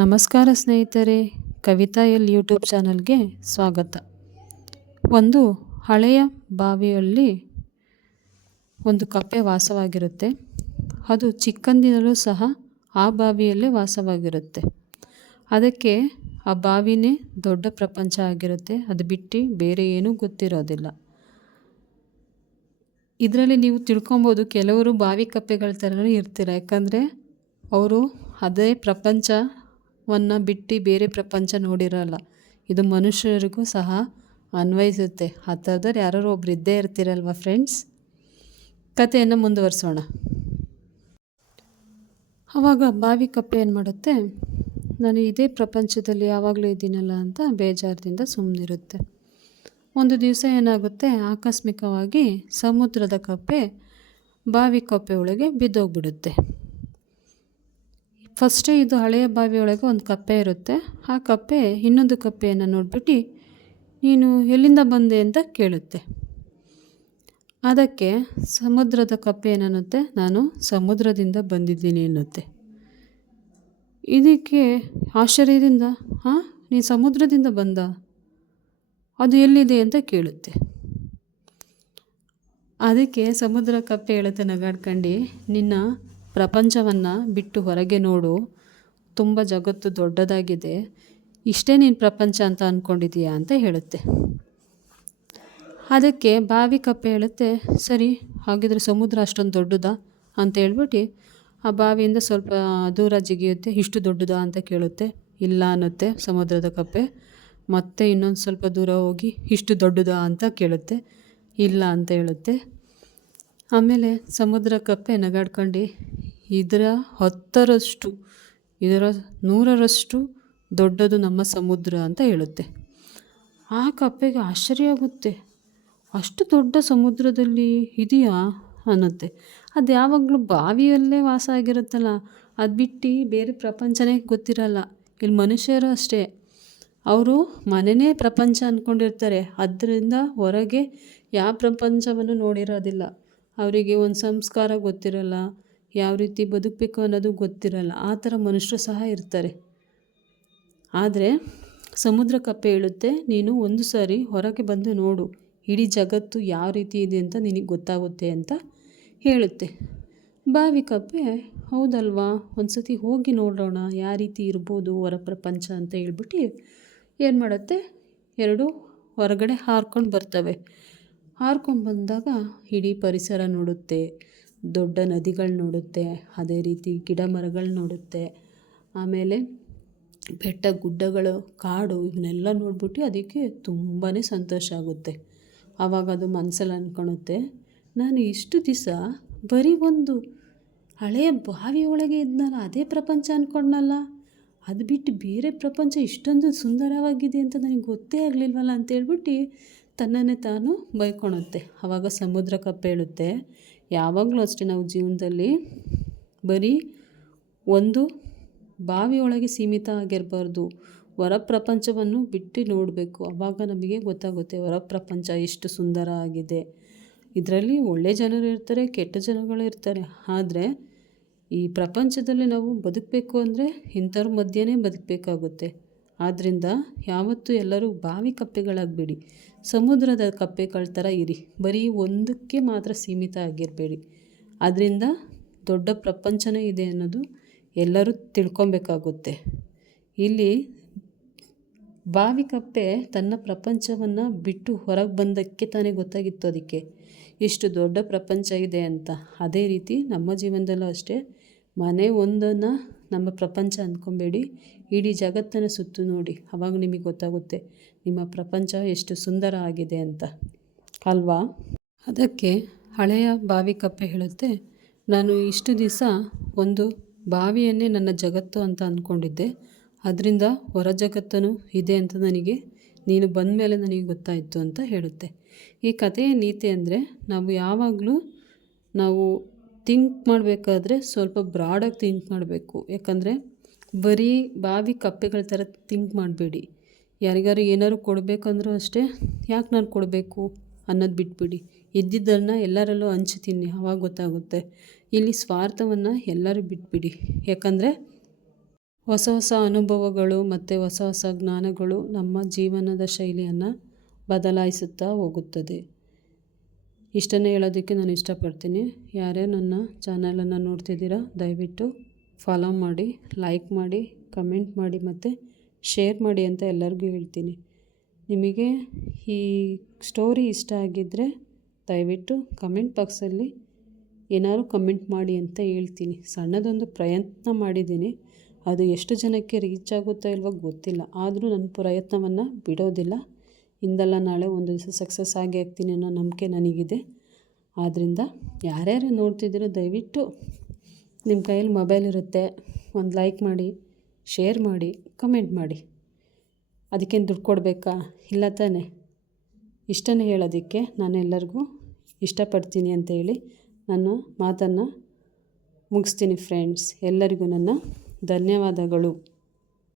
ನಮಸ್ಕಾರ ಸ್ನೇಹಿತರೆ, ಕವಿತಾ ಯೂಟ್ಯೂಬ್ ಚಾನಲ್ಗೆ ಸ್ವಾಗತ. ಒಂದು ಹಳೆಯ ಬಾವಿಯಲ್ಲಿ ಒಂದು ಕಪ್ಪೆ ವಾಸವಾಗಿರುತ್ತೆ. ಅದು ಚಿಕ್ಕಂದಿನಲ್ಲೂ ಸಹ ಆ ಬಾವಿಯಲ್ಲೇ ವಾಸವಾಗಿರುತ್ತೆ. ಅದಕ್ಕೆ ಆ ಬಾವಿನೇ ದೊಡ್ಡ ಪ್ರಪಂಚ ಆಗಿರುತ್ತೆ. ಅದು ಬಿಟ್ಟು ಬೇರೆ ಏನೂ ಗೊತ್ತಿರೋದಿಲ್ಲ. ಇದರಲ್ಲಿ ನೀವು ತಿಳ್ಕೊಬೋದು, ಕೆಲವರು ಬಾವಿ ಕಪ್ಪೆಗಳ ಥರನೇ ಇರ್ತೀರ. ಯಾಕಂದರೆ ಅವರು ಅದೇ ಪ್ರಪಂಚವನ್ನು ಬಿಟ್ಟು ಬೇರೆ ಪ್ರಪಂಚ ನೋಡಿರೋಲ್ಲ. ಇದು ಮನುಷ್ಯರಿಗೂ ಸಹ ಅನ್ವಯಿಸುತ್ತೆ. ಆ ಥರದವ್ರು ಯಾರು ಒಬ್ರು ಇದ್ದೇ ಇರ್ತೀರಲ್ವ ಫ್ರೆಂಡ್ಸ್. ಕಥೆಯನ್ನು ಮುಂದುವರಿಸೋಣ. ಆವಾಗ ಬಾವಿ ಕಪ್ಪೆ ಏನು ಮಾಡುತ್ತೆ, ನಾನು ಇದೇ ಪ್ರಪಂಚದಲ್ಲಿ ಯಾವಾಗಲೂ ಇದ್ದೀನಲ್ಲ ಅಂತ ಬೇಜಾರದಿಂದ ಸುಮ್ಮನಿರುತ್ತೆ. ಒಂದು ದಿವಸ ಏನಾಗುತ್ತೆ, ಆಕಸ್ಮಿಕವಾಗಿ ಸಮುದ್ರದ ಕಪ್ಪೆ ಬಾವಿ ಕಪ್ಪೆ ಒಳಗೆ ಬಿದ್ದೋಗ್ಬಿಡುತ್ತೆ. ಫಸ್ಟೇ ಇದು ಹಳೆಯ ಬಾವಿಯೊಳಗೆ ಒಂದು ಕಪ್ಪೆ ಇರುತ್ತೆ. ಆ ಕಪ್ಪೆ ಇನ್ನೊಂದು ಕಪ್ಪೆಯನ್ನು ನೋಡ್ಬಿಟ್ಟು ನೀನು ಎಲ್ಲಿಂದ ಬಂದೆ ಅಂತ ಕೇಳುತ್ತೆ. ಅದಕ್ಕೆ ಸಮುದ್ರದ ಕಪ್ಪೆ ಏನನ್ನುತ್ತೆ, ನಾನು ಸಮುದ್ರದಿಂದ ಬಂದಿದ್ದೀನಿ ಎನ್ನುತ್ತೆ. ಇದಕ್ಕೆ ಆಶ್ಚರ್ಯದಿಂದ, ನೀನು ಸಮುದ್ರದಿಂದ ಬಂದ, ಅದು ಎಲ್ಲಿದೆ ಅಂತ ಕೇಳುತ್ತೆ. ಅದಕ್ಕೆ ಸಮುದ್ರ ಕಪ್ಪೆ ಹೇಳುತ್ತೆ ನಗಾಡ್ಕೊಂಡು, ನಿನ್ನ ಪ್ರಪಂಚವನ್ನು ಬಿಟ್ಟು ಹೊರಗೆ ನೋಡು, ತುಂಬ ಜಗತ್ತು ದೊಡ್ಡದಾಗಿದೆ, ಇಷ್ಟೇ ನೀನು ಪ್ರಪಂಚ ಅಂತ ಅಂದ್ಕೊಂಡಿದ್ದೀಯಾ ಅಂತ ಹೇಳುತ್ತೆ. ಅದಕ್ಕೆ ಬಾವಿ ಕಪ್ಪೆ ಹೇಳುತ್ತೆ, ಸರಿ ಹಾಗಿದ್ರೆ ಸಮುದ್ರ ಅಷ್ಟೊಂದು ದೊಡ್ಡದಾ ಅಂತ ಹೇಳ್ಬಿಟ್ಟು ಆ ಬಾವಿಯಿಂದ ಸ್ವಲ್ಪ ದೂರ ಜಿಗಿಯುತ್ತೆ. ಇಷ್ಟು ದೊಡ್ಡದಾ ಅಂತ ಕೇಳುತ್ತೆ. ಇಲ್ಲ ಅನ್ನುತ್ತೆ ಸಮುದ್ರದ ಕಪ್ಪೆ. ಮತ್ತೆ ಇನ್ನೊಂದು ಸ್ವಲ್ಪ ದೂರ ಹೋಗಿ ಇಷ್ಟು ದೊಡ್ಡದಾ ಅಂತ ಕೇಳುತ್ತೆ. ಇಲ್ಲ ಅಂತ ಹೇಳುತ್ತೆ. ಆಮೇಲೆ ಸಮುದ್ರ ಕಪ್ಪೆ ನಗಾಡ್ಕೊಂಡು, ಇದರ 10ರಷ್ಟು, ಇದರ 100ರಷ್ಟು ದೊಡ್ಡದು ನಮ್ಮ ಸಮುದ್ರ ಅಂತ ಹೇಳುತ್ತೆ. ಆ ಕಪ್ಪೆಗೆ ಆಶ್ಚರ್ಯ ಆಗುತ್ತೆ, ಅಷ್ಟು ದೊಡ್ಡ ಸಮುದ್ರದಲ್ಲಿ ಇದೆಯಾ ಅನ್ನುತ್ತೆ. ಅದು ಯಾವಾಗಲೂ ಬಾವಿಯಲ್ಲೇ ವಾಸ ಆಗಿರುತ್ತಲ್ಲ, ಅದು ಬಿಟ್ಟು ಬೇರೆ ಪ್ರಪಂಚನೇ ಗೊತ್ತಿರಲ್ಲ. ಇಲ್ಲಿ ಮನುಷ್ಯರು ಅಷ್ಟೇ, ಅವರು ಮನೆಯೇ ಪ್ರಪಂಚ ಅಂದ್ಕೊಂಡಿರ್ತಾರೆ. ಅದರಿಂದ ಹೊರಗೆ ಯಾವ ಪ್ರಪಂಚವನ್ನು ನೋಡಿರೋದಿಲ್ಲ. ಅವರಿಗೆ ಒಂದು ಸಂಸ್ಕಾರ ಗೊತ್ತಿರಲ್ಲ, ಯಾವ ರೀತಿ ಬದುಕಬೇಕು ಅನ್ನೋದು ಗೊತ್ತಿರಲ್ಲ. ಆ ಥರ ಮನುಷ್ಯರು ಸಹ ಇರ್ತಾರೆ. ಆದರೆ ಸಮುದ್ರ ಕಪ್ಪೆ ಹೇಳುತ್ತೆ, ನೀನು ಒಂದು ಸಾರಿ ಹೊರಗೆ ಬಂದು ನೋಡು, ಇಡೀ ಜಗತ್ತು ಯಾವ ರೀತಿ ಇದೆ ಅಂತ ನಿನಗೆ ಗೊತ್ತಾಗುತ್ತೆ ಅಂತ ಹೇಳುತ್ತೆ. ಬಾವಿ ಕಪ್ಪೆ ಹೌದಲ್ವಾ, ಒಂದು ಸತಿ ಹೋಗಿ ನೋಡೋಣ ಯಾವ ರೀತಿ ಇರ್ಬೋದು ಹೊರ ಪ್ರಪಂಚ ಅಂತ ಹೇಳ್ಬಿಟ್ಟು ಏನು ಮಾಡುತ್ತೆ, ಎರಡು ಹೊರಗಡೆ ಹಾರ್ಕೊಂಡು ಬರ್ತವೆ. ಹಾರ್ಕೊಂಡು ಬಂದಾಗ ಇಡೀ ಪರಿಸರ ನೋಡುತ್ತೆ, ದೊಡ್ಡ ನದಿಗಳು ನೋಡುತ್ತೆ, ಅದೇ ರೀತಿ ಗಿಡ ಮರಗಳು ನೋಡುತ್ತೆ, ಆಮೇಲೆ ಬೆಟ್ಟ ಗುಡ್ಡಗಳು, ಕಾಡು, ಇವನ್ನೆಲ್ಲ ನೋಡ್ಬಿಟ್ಟು ಅದಕ್ಕೆ ತುಂಬಾ ಸಂತೋಷ ಆಗುತ್ತೆ. ಆವಾಗ ಅದು ಮನಸ್ಸಲ್ಲಿ ಅಂದ್ಕೊಳುತ್ತೆ, ನಾನು ಇಷ್ಟು ದಿವಸ ಬರೀ ಒಂದು ಹಳೆಯ ಬಾವಿ ಒಳಗೆ ಇದ್ನಲ್ಲ, ಅದೇ ಪ್ರಪಂಚ ಅಂದ್ಕೊಂಡ್ನಲ್ಲ, ಅದು ಬಿಟ್ಟು ಬೇರೆ ಪ್ರಪಂಚ ಇಷ್ಟೊಂದು ಸುಂದರವಾಗಿದೆ ಅಂತ ನನಗೆ ಗೊತ್ತೇ ಆಗಲಿಲ್ವಲ್ಲ ಅಂತೇಳ್ಬಿಟ್ಟು ತನ್ನನ್ನೇ ತಾನು ಬೈಕೊಳುತ್ತೆ. ಆವಾಗ ಸಮುದ್ರ ಕಪ್ಪೆ ಹೇಳುತ್ತೆ, ಯಾವಾಗಲೂ ಅಷ್ಟೇ ನಾವು ಜೀವನದಲ್ಲಿ ಬರೀ ಒಂದು ಬಾವಿಯೊಳಗೆ ಸೀಮಿತ ಆಗಿರಬಾರ್ದು, ಹೊರ ಪ್ರಪಂಚವನ್ನು ಬಿಟ್ಟು ನೋಡಬೇಕು. ಆವಾಗ ನಮಗೆ ಗೊತ್ತಾಗುತ್ತೆ ಹೊರ ಪ್ರಪಂಚ ಎಷ್ಟು ಸುಂದರ ಆಗಿದೆ. ಇದರಲ್ಲಿ ಒಳ್ಳೆ ಜನರು ಇರ್ತಾರೆ, ಕೆಟ್ಟ ಜನಗಳು ಇರ್ತಾರೆ. ಆದರೆ ಈ ಪ್ರಪಂಚದಲ್ಲಿ ನಾವು ಬದುಕಬೇಕು ಅಂದರೆ ಇಂಥವ್ರ ಮಧ್ಯೆನೇ ಬದುಕಬೇಕಾಗುತ್ತೆ. ಆದ್ದರಿಂದ ಯಾವತ್ತೂ ಎಲ್ಲರೂ ಬಾವಿ ಕಪ್ಪೆಗಳಾಗಬೇಡಿ, ಸಮುದ್ರದ ಕಪ್ಪೆಗಳ ಥರ ಇರಿ. ಬರೀ ಒಂದಕ್ಕೆ ಮಾತ್ರ ಸೀಮಿತ ಆಗಿರಬೇಡಿ. ಅದರಿಂದ ದೊಡ್ಡ ಪ್ರಪಂಚನೇ ಇದೆ ಅನ್ನೋದು ಎಲ್ಲರೂ ತಿಳ್ಕೊಬೇಕಾಗುತ್ತೆ. ಇಲ್ಲಿ ಬಾವಿ ಕಪ್ಪೆ ತನ್ನ ಪ್ರಪಂಚವನ್ನು ಬಿಟ್ಟು ಹೊರಗೆ ಬಂದಕ್ಕೆ ತಾನೇ ಗೊತ್ತಾಗಿತ್ತು ಅದಕ್ಕೆ ಎಷ್ಟು ದೊಡ್ಡ ಪ್ರಪಂಚ ಇದೆ ಅಂತ. ಅದೇ ರೀತಿ ನಮ್ಮ ಜೀವನದಲ್ಲೂ ಅಷ್ಟೇ, ಮನೆ ಒಂದನ್ನು ನಮ್ಮ ಪ್ರಪಂಚ ಅಂದ್ಕೊಬೇಡಿ, ಇಡೀ ಜಗತ್ತನ್ನು ಸುತ್ತು ನೋಡಿ. ಆವಾಗ ನಿಮಗೆ ಗೊತ್ತಾಗುತ್ತೆ ನಿಮ್ಮ ಪ್ರಪಂಚ ಎಷ್ಟು ಸುಂದರ ಆಗಿದೆ ಅಂತ, ಅಲ್ವಾ? ಅದಕ್ಕೆ ಹಳೆಯ ಬಾವಿ ಕಪ್ಪೆ ಹೇಳುತ್ತೆ, ನಾನು ಇಷ್ಟು ದಿವಸ ಒಂದು ಬಾವಿಯನ್ನೇ ನನ್ನ ಜಗತ್ತು ಅಂತ ಅಂದ್ಕೊಂಡಿದ್ದೆ, ಅದರಿಂದ ಹೊರ ಜಗತ್ತನ್ನು ಇದೆ ಅಂತ ನನಗೆ ನೀನು ಬಂದ ಮೇಲೆ ನನಗೆ ಗೊತ್ತಾಯಿತು ಅಂತ ಹೇಳುತ್ತೆ. ಈ ಕಥೆಯ ನೀತಿ ಅಂದರೆ, ನಾವು ಯಾವಾಗಲೂ ನಾವು ಥಿಂಕ್ ಮಾಡಬೇಕಾದ್ರೆ ಸ್ವಲ್ಪ ಬ್ರಾಡಾಗಿ ಥಿಂಕ್ ಮಾಡಬೇಕು. ಯಾಕಂದರೆ ಬರೀ ಬಾವಿ ಕಪ್ಪೆಗಳ ಥರ ಥಿಂಕ್ ಮಾಡಬೇಡಿ. ಯಾರಿಗಾರು ಏನಾದ್ರು ಕೊಡಬೇಕಂದ್ರೂ ಅಷ್ಟೇ, ಯಾಕೆ ನಾನು ಕೊಡಬೇಕು ಅನ್ನೋದು ಬಿಟ್ಬಿಡಿ. ಇದ್ದಿದ್ದನ್ನು ಎಲ್ಲರಲ್ಲೂ ಹಂಚ್ತೀನಿ, ಆವಾಗ ಗೊತ್ತಾಗುತ್ತೆ. ಇಲ್ಲಿ ಸ್ವಾರ್ಥವನ್ನು ಎಲ್ಲರೂ ಬಿಟ್ಬಿಡಿ. ಯಾಕಂದರೆ ಹೊಸ ಹೊಸ ಅನುಭವಗಳು ಮತ್ತು ಹೊಸ ಹೊಸ ಜ್ಞಾನಗಳು ನಮ್ಮ ಜೀವನದ ಶೈಲಿಯನ್ನು ಬದಲಾಯಿಸುತ್ತಾ ಹೋಗುತ್ತದೆ. ಇಷ್ಟನ್ನೇ ಹೇಳೋದಕ್ಕೆ ನಾನು ಇಷ್ಟಪಡ್ತೀನಿ. ಯಾರೇ ನನ್ನ ಚಾನಲನ್ನು ನೋಡ್ತಿದ್ದೀರಾ ದಯವಿಟ್ಟು ಫಾಲೋ ಮಾಡಿ, ಲೈಕ್ ಮಾಡಿ, ಕಮೆಂಟ್ ಮಾಡಿ ಮತ್ತು ಶೇರ್ ಮಾಡಿ ಅಂತ ಎಲ್ಲರಿಗೂ ಹೇಳ್ತೀನಿ. ನಿಮಗೆ ಈ ಸ್ಟೋರಿ ಇಷ್ಟ ಆಗಿದ್ದರೆ ದಯವಿಟ್ಟು ಕಮೆಂಟ್ ಬಾಕ್ಸಲ್ಲಿ ಏನಾದ್ರು ಕಮೆಂಟ್ ಮಾಡಿ ಅಂತ ಹೇಳ್ತೀನಿ. ಸಣ್ಣದೊಂದು ಪ್ರಯತ್ನ ಮಾಡಿದ್ದೀನಿ, ಅದು ಎಷ್ಟು ಜನಕ್ಕೆ ರೀಚ್ ಆಗುತ್ತೋ ಇಲ್ವೋ ಗೊತ್ತಿಲ್ಲ, ಆದರೂ ನನ್ನ ಪ್ರಯತ್ನವನ್ನು ಬಿಡೋದಿಲ್ಲ. ಇಂದಲ್ಲ ನಾಳೆ ಒಂದು ದಿವಸ ಸಕ್ಸಸ್ ಆಗೇ ಆಗ್ತೀನಿ ಅನ್ನೋ ನಂಬಿಕೆ ನನಗಿದೆ. ಆದ್ದರಿಂದ ಯಾರ್ಯಾರು ನೋಡ್ತಿದ್ದೀರೋ ದಯವಿಟ್ಟು ನಿಮ್ಮ ಕೈಯಲ್ಲಿ ಮೊಬೈಲ್ ಇರುತ್ತೆ, ಒಂದು ಲೈಕ್ ಮಾಡಿ, ಶೇರ್ ಮಾಡಿ, ಕಮೆಂಟ್ ಮಾಡಿ. ಅದಕ್ಕೇನು ದುಡ್ಡು ಕೊಡಬೇಕಾ? ಇಲ್ಲ ತಾನೇ. ಇಷ್ಟನ್ನೇ ಹೇಳೋದಕ್ಕೆ ನಾನು ಎಲ್ಲರಿಗೂ ಇಷ್ಟಪಡ್ತೀನಿ ಅಂತ ಹೇಳಿ ನನ್ನ ಮಾತನ್ನು ಮುಗಿಸ್ತೀನಿ ಫ್ರೆಂಡ್ಸ್. ಎಲ್ಲರಿಗೂ ನನ್ನ ಧನ್ಯವಾದಗಳು.